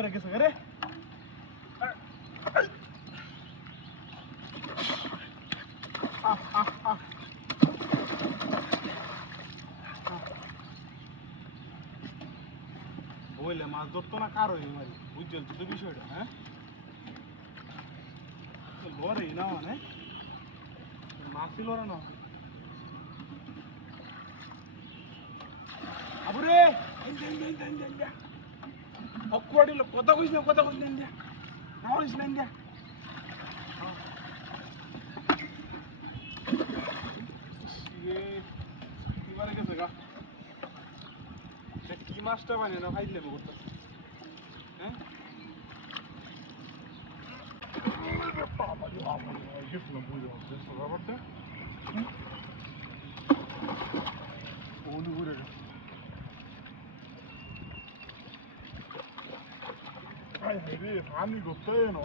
করে গেছে রে বলে মাছ ধরতো না কার হয়ে মারি বুঝছেন তো বিষয়টা হ্যাঁ লড়ে না মানে মাছই লড়ে না আবুরে অকুয়াড়ি কথা কইস না না হইস না এবারে গেছে গা কি মাছটা বানিয়ে না খাইলে করতে হ্যাঁ গেছিলাম বুঝে হচ্ছে ব্যাপারটা ঘুরে গেছে হানি করতে না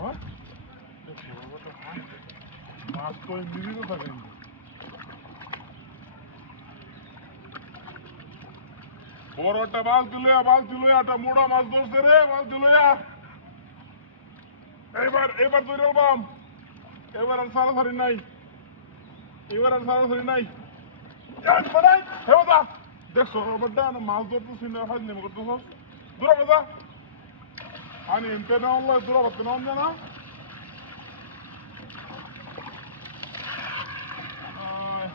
মাছ তো নিবিত থাকে বড়টা বালতি লইয়া একটা মোড়া মাছ ধরছে রে বালতি লইয়া এবার তৈরি হবাম এবার আর সারাসারি নাই দেখছো রবারটা মাছ ধরতেছি না ফাজ নেমে করতেছ দূরা বাজা আনি এমপে না হল্লা দূরা বাড়তে না জানা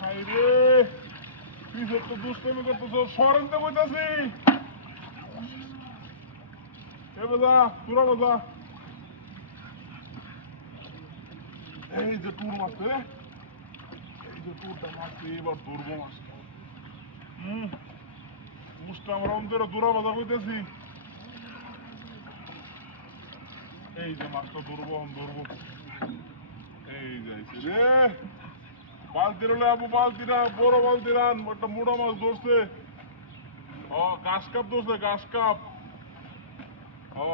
হাই রে পিছর তো দুষ্কর্মি করতেছ সরেনতে বইতাছি এ বাজা দূরা বাজা এই যে টুর মারছে এবার ধরবো মাছটা মুসটা আমরা অন্তরে দূরা বাজা বইতেছি এই যে মাছটা ধরবো এই যাইছে রে বালতির হলে আবু বালতিরা বড় বালতিরান একটা মোটা মাছ ধরছে ও ঘাস কাপ ধরছে ঘাস কাপ ও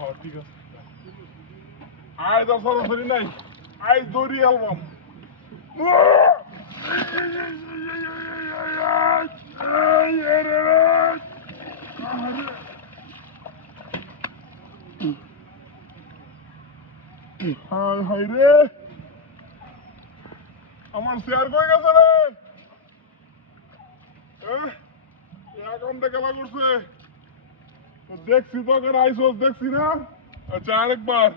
হ্যাঁ ঠিক আছে আয় তো সরাসরি নাই আয় দড়ি অ্যালবাম হাই রে আমার শেয়ার কই গেছে রে অ্যাকাউন্টে খেলা করছে দেখছি তোকে আইসোস দেখছি না আচ্ছা আরেকবার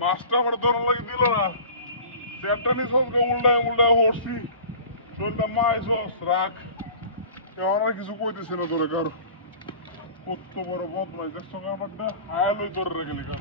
মাছটা আমার ধরার লাগে দিল না শেয়ারটা নিছস উল্টায় হরছি শরীরটা মা আইসোস রাখ এখন আর কিছু কইতেছে না তোরে কারো কত বড় বদমাইশ দেখছো ব্যাপারটা আয়ালই ধরে রেখে লিখা